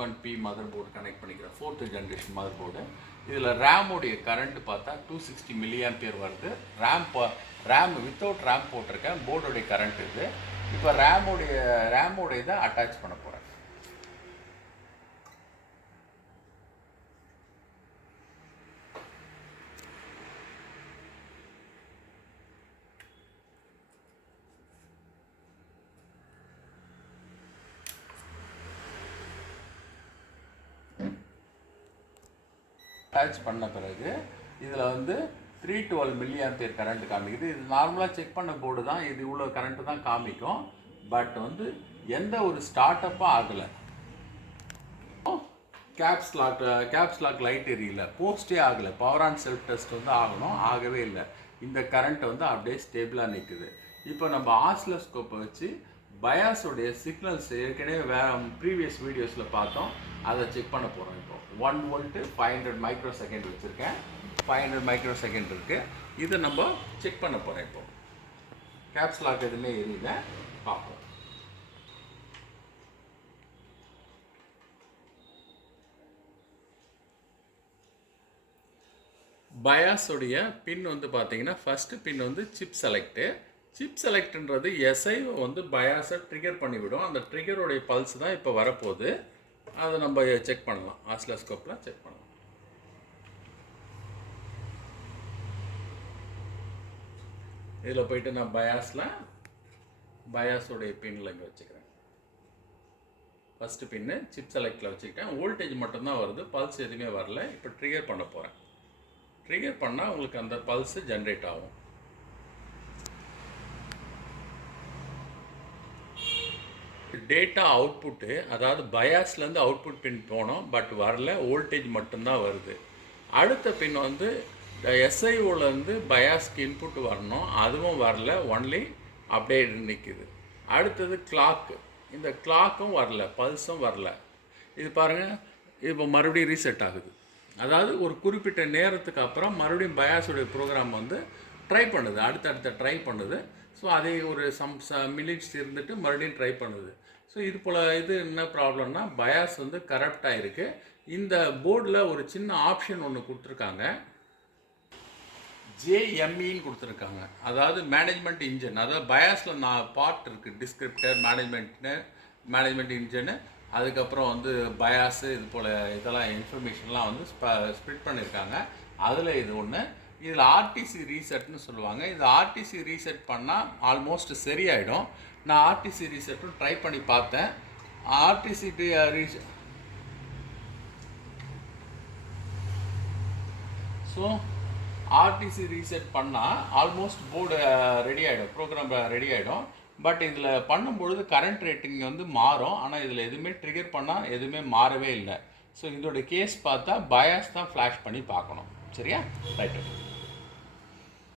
1p motherboard connect பண்ணிக்கிறேன் 4th generation motherboard. இதில் RAM உடைய கரண்ட் பார்த்தா 260 mA வருது. RAM வித்தவுட் RAM போட்டிருக்கேன். போர்டுடைய கரண்ட் இது. இப்போ RAM உடைய இதை அட்டாச் பண்ண போகிறேன். அட்டாச் பண்ண பிறகு இதில் வந்து 312 mA கரண்ட் காமிக்குது. இது நார்மலாக செக் பண்ண போர்டு தான். இது இவ்வளோ கரண்ட்டு தான் காமிக்கும். பட் வந்து எந்த ஒரு ஸ்டார்ட் அப்பும் ஆகலை. கேப்ஸ் லாக் லைட் எரியல, போஸ்டே ஆகலை. பவர் ஆன் செல்ஃப் டெஸ்ட் வந்து ஆகணும், ஆகவே இல்லை. இந்த கரண்ட் வந்து அப்படியே ஸ்டேபிளாக நிற்குது. இப்போ நம்ம ஆசிலோஸ்கோப்பை வச்சு பயாஸோடைய சிக்னல்ஸ் ஏற்கனவே ப்ரீவியஸ் வீடியோஸில் பார்த்தோம், அதை செக் பண்ண போகிறோம். இப்போ 1 volt 500 மைக்ரோசெகண்ட் வச்சுருக்கேன். 500 மைக்ரோசெகண்ட் இருக்குது. இதை நம்ம செக் பண்ண போகிறேன். இப்போ கேப்ஸ் லாக் எதுவுமே எரியல, பார்ப்போம். பயாஸோடைய பின் வந்து பார்த்தீங்கன்னா ஃபஸ்ட்டு பின் வந்து சிப் செலக்டு. சிப் செலக்ட்ன்றது எஸ்ஐ வந்து பயாஸை ட்ரிகர் பண்ணிவிடும். அந்த ட்ரிகருடைய பல்ஸ் தான் இப்போ வரப்போகுது. அதை நம்ம செக் பண்ணலாம், ஆசிலோஸ்கோப்பில் செக் பண்ணலாம். இதில் போயிட்டு நான் பயாஸோடைய பின்னில் இங்கே வச்சுக்கிறேன். ஃபஸ்ட்டு பின்னு சிப் செலக்டில் வச்சுக்கிட்டேன். வோல்டேஜ் மட்டும்தான் வருது, பல்ஸ் எதுவுமே வரல. இப்போ ட்ரிகர் பண்ண போகிறேன். ட்ரிகர் பண்ணால் உங்களுக்கு அந்த பல்ஸு ஜென்ரேட் ஆகும். டேட்டா அவுட்புட்டு, அதாவது பயாஸ்லேருந்து அவுட்புட் பின் போனோம், பட் வரல, வோல்டேஜ் மட்டும்தான் வருது. அடுத்த பின் வந்து எஸ்ஐஓலேருந்து பயாஸ்க்கு இன்புட் வரணும், அதுவும் வரல, ஒன்லி அப்படியே நிற்குது. அடுத்தது கிளாக்கு. இந்த கிளாக்கும் வரல, பல்ஸும் வரல. இது பாருங்கள், இப்போ மறுபடியும் ரீசெட் ஆகுது. அதாவது ஒரு குறிப்பிட்ட நேரத்துக்கு அப்புறம் மறுபடியும் பயாஸுடைய ப்ரோக்ராம் வந்து ட்ரை பண்ணுது, அடுத்தடுத்த ட்ரை பண்ணுது. ஸோ அதே ஒரு மினிட்ஸ் இருந்துட்டு மறுபடியும் ட்ரை பண்ணுது. ஸோ இது போல் இது என்ன ப்ராப்ளம்னா, பயாஸ் வந்து கரப்டாக இருக்குது. இந்த போர்டில் ஒரு சின்ன ஆப்ஷன் ஒன்று கொடுத்துருக்காங்க, JMEன்னு கொடுத்துருக்காங்க. அதாவது மேனேஜ்மெண்ட் இன்ஜின். அதாவது பயாஸில் பார்ட் இருக்குது, டிஸ்கிரிப்டர், மேனேஜ்மெண்ட் இன்ஜினு, அதுக்கப்புறம் வந்து பயாஸு, இது போல் இதெல்லாம் இன்ஃபர்மேஷன்லாம் வந்து ஸ்ப்ளிட் பண்ணியிருக்காங்க. அதில் இது ஒன்று. இதில் RTC ரீசெட்னு சொல்லுவாங்க. இது RTC ரீசெட் பண்ணால் ஆல்மோஸ்ட் சரியாயிடும். நான் RTC ரீசெட்டும் ட்ரை பண்ணி பார்த்தேன். RTC ரீசெட் பண்ணால் ஆல்மோஸ்ட் போர்டு ரெடி ஆகிடும், ப்ரோக்ராம் ரெடி ஆகிடும். பட் இதில் பண்ணும்பொழுது கரண்ட் ரேட்டிங் வந்து மாறும். ஆனால் இதில் எதுவுமே ட்ரிகர் பண்ணால் எதுவுமே மாறவே இல்லை. ஸோ இதோட கேஸ் பார்த்தா பயாஸ் தான் ஃப்ளாஷ் பண்ணி பார்க்கணும். சரியா? ரைட்டு.